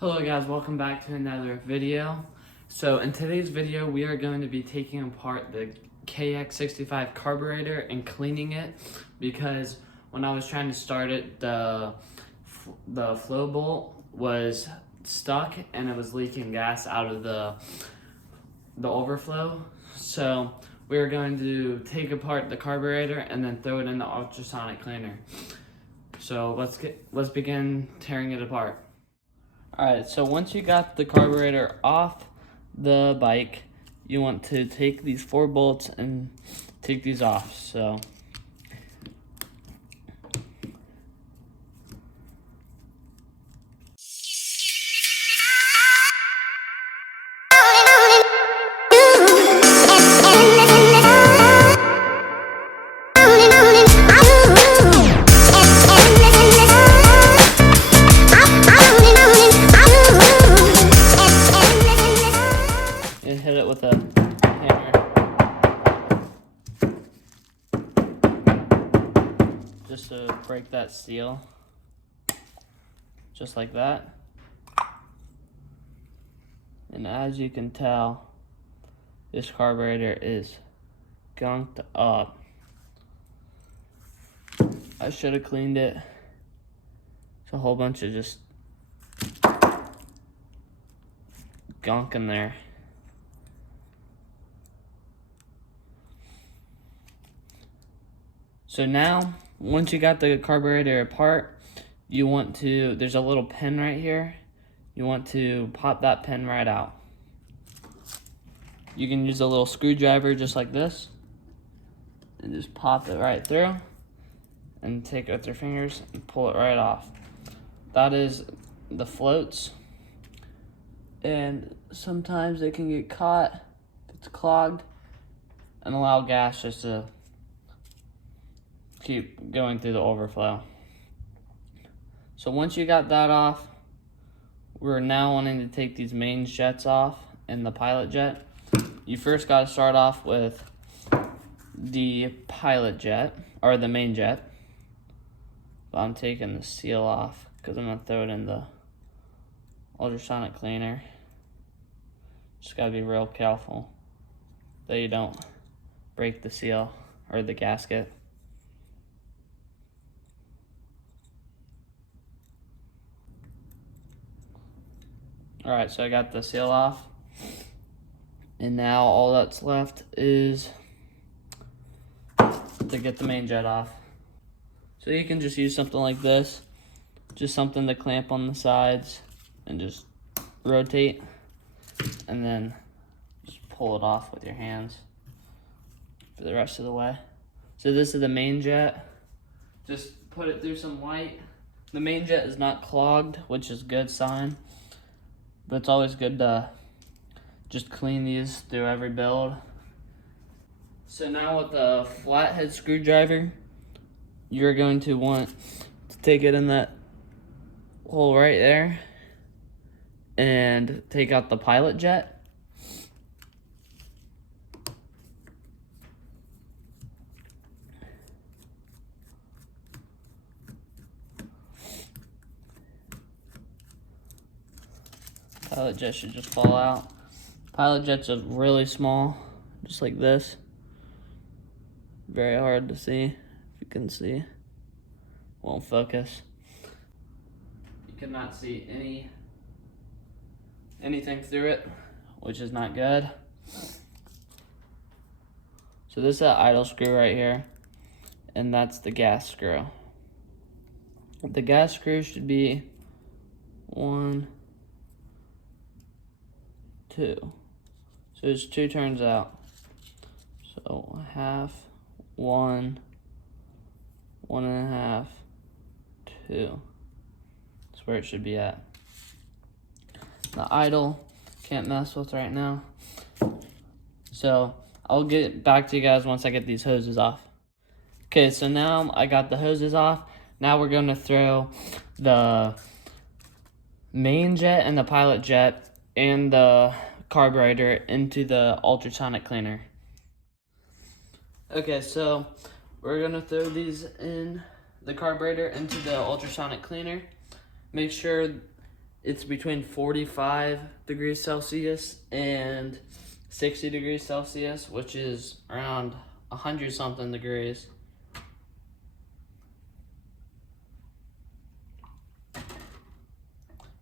Hello guys, welcome back to another video. So in today's video we are going to be taking apart the Kx65 carburetor and cleaning it, because when I was trying to start it, the flow bolt was stuck and it was leaking gas out of the overflow. So we are going to take apart the carburetor and then throw it in the ultrasonic cleaner. So let's begin tearing it apart. Alright, so once you got the carburetor off the bike, you want to take these 4 bolts and take these off. So hit it with a hammer just to break that seal, just like that. And as you can tell, this carburetor is gunked up. I should have cleaned it. It's a whole bunch of just gunk in there. So now, once you got the carburetor apart, you want to, there's a little pin right here. You want to pop that pin right out. You can use a little screwdriver just like this, and just pop it right through, and take it with your fingers and pull it right off. That is the floats, and sometimes they can get caught, it's clogged, and allow gas just to keep going through the overflow. So once you got that off, we're now wanting to take these main jets off and the pilot jet. You first got to start off with the pilot jet, or the main jet. But I'm taking the seal off because I'm going to throw it in the ultrasonic cleaner. Just got to be real careful that you don't break the seal or the gasket. Alright, so I got the seal off, and now all that's left is to get the main jet off. So you can just use something like this, just something to clamp on the sides, and just rotate, and then just pull it off with your hands for the rest of the way. So this is the main jet. Just put it through some light. The main jet is not clogged, which is a good sign. But it's always good to just clean these through every build. So now with the flathead screwdriver, you're going to want to take it in that hole right there and take out the pilot jet. Pilot jet should just fall out. Pilot jets are really small, just like this. Very hard to see, if you can see. Won't focus. You cannot see anything through it, which is not good. So this is an idle screw right here, and that's the gas screw. The gas screw should be 1, 2. So there's 2 turns out. So half, 1, 1.5, 2. That's where it should be at. The idle, can't mess with right now. So I'll get back to you guys once I get these hoses off. Okay, so now I got the hoses off. Now we're gonna throw the main jet and the pilot jet and the carburetor into the ultrasonic cleaner. Okay, so we're gonna throw these in the carburetor into the ultrasonic cleaner. Make sure it's between 45 degrees Celsius and 60 degrees Celsius, which is around 100 something degrees.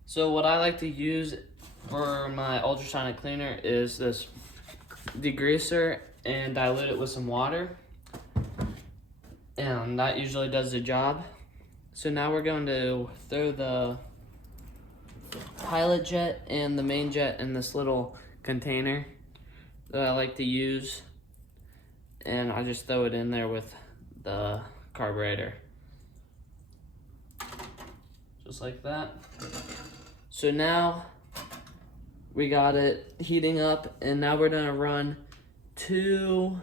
So what I like to use for my ultrasonic cleaner is this degreaser and dilute it with some water. And that usually does the job. So now we're going to throw the pilot jet and the main jet in this little container that I like to use. And I just throw it in there with the carburetor. Just like that. So now we got it heating up, and now we're gonna run two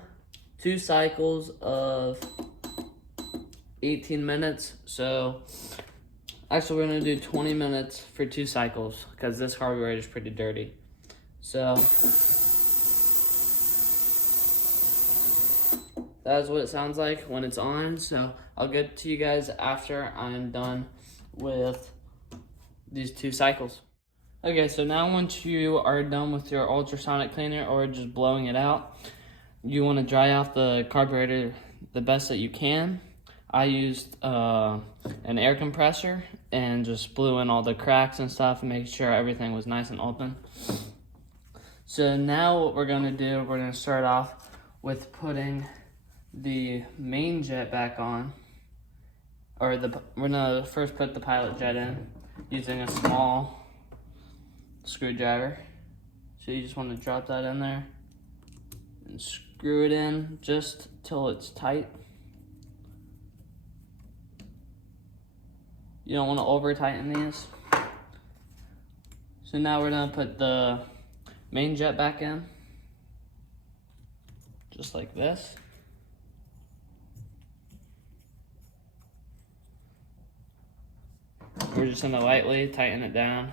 cycles of 18 minutes. So actually we're gonna do 20 minutes for 2 cycles because this carburetor is pretty dirty. So that's what it sounds like when it's on. So I'll get to you guys after I'm done with these 2 cycles. Okay, so now once you are done with your ultrasonic cleaner or just blowing it out, you want to dry off the carburetor the best that you can. I used an air compressor and just blew in all the cracks and stuff and making sure everything was nice and open. So now what we're going to do, we're going to start off with putting the main jet back on. We're gonna first put the pilot jet in using a small screwdriver. So you just want to drop that in there and screw it in just till it's tight. You don't want to over tighten these. So now we're gonna put the main jet back in, just like this. We're just gonna lightly tighten it down.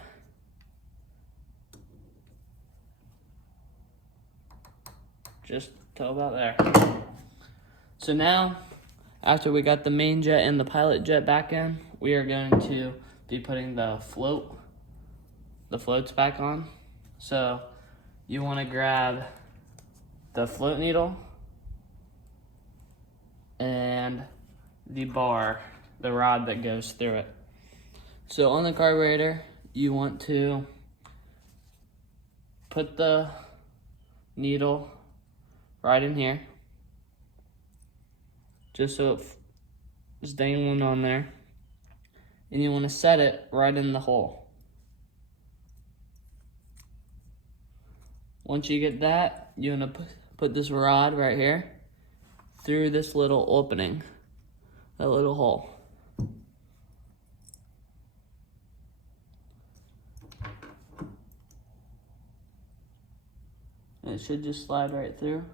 Just till about there. So now, after we got the main jet and the pilot jet back in, we are going to be putting the floats back on. So you wanna grab the float needle and the bar, the rod that goes through it. So on the carburetor, you want to put the needle right in here, just so it's dangling on there. And you want to set it right in the hole. Once you get that, you want to put this rod right here through this little opening, that little hole. It should just slide right through.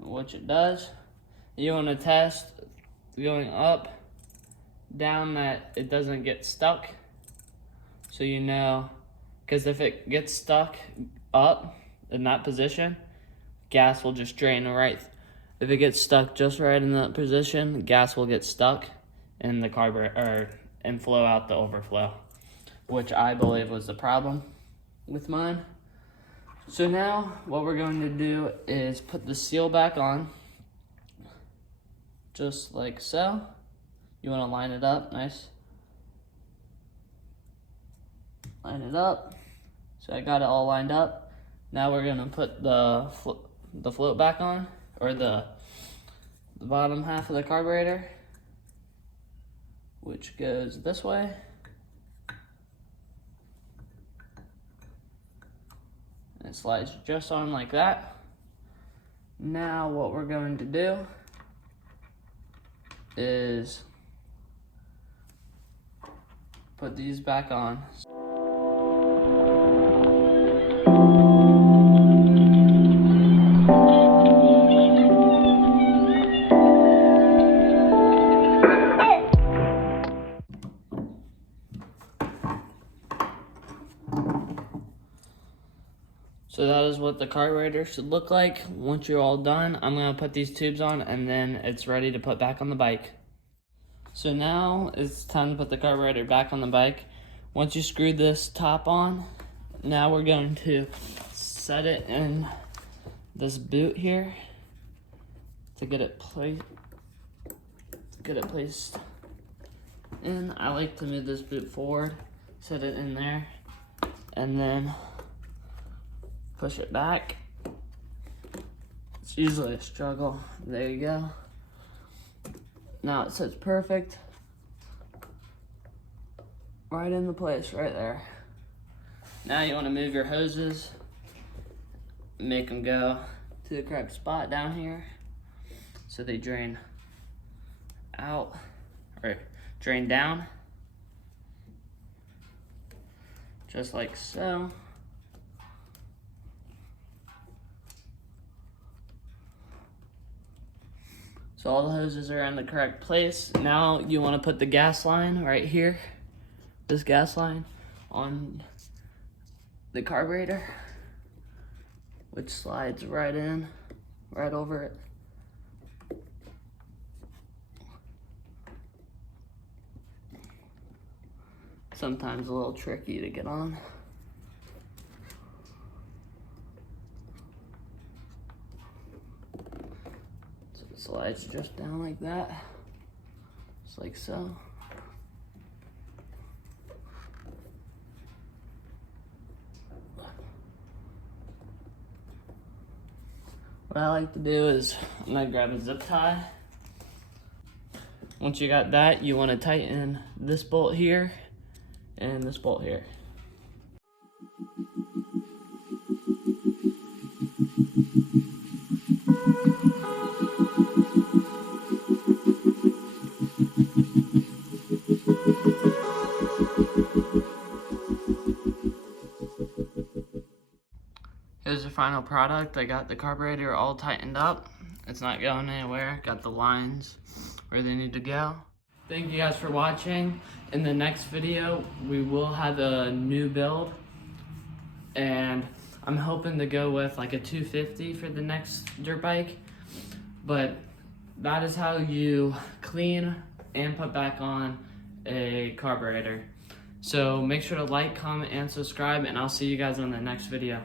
And which it does. You want to test going up, down, that it doesn't get stuck. So you know, because if it gets stuck up in that position, gas will just drain right. If it gets stuck just right in that position, gas will get stuck in the carburetor and flow out the overflow, which I believe was the problem with mine. So now what we're going to do is put the seal back on, just like so. You want to line it up nice. Line it up. So I got it all lined up. Now we're gonna put the float back on, or the bottom half of the carburetor, which goes this way. And it slides just on like that. Now what we're going to do is put these back on. So that is what the carburetor should look like. Once you're all done, I'm gonna put these tubes on and then it's ready to put back on the bike. So now it's time to put the carburetor back on the bike. Once you screw this top on, now we're going to set it in this boot here to get it placed in. I like to move this boot forward, set it in there, and then push it back. It's usually a struggle. There you go. Now it sits perfect. Right in the place, right there. Now you want to move your hoses, make them go to the correct spot down here so they drain out, or drain down, just like so. So all the hoses are in the correct place. Now you want to put the gas line right here, this gas line, on the carburetor, which slides right in, right over it. Sometimes a little tricky to get on. So it slides just down like that, just like so. What I like to do is I'm gonna grab a zip tie. Once you got that, you want to tighten this bolt here and this bolt here. Here's the final product. I got the carburetor all tightened up. It's not going anywhere. Got the lines where they need to go. Thank you guys for watching. In the next video, we will have a new build, and I'm hoping to go with like a 250 for the next dirt bike. But that is how you clean and put back on a carburetor. So make sure to like, comment, and subscribe, and I'll see you guys on the next video.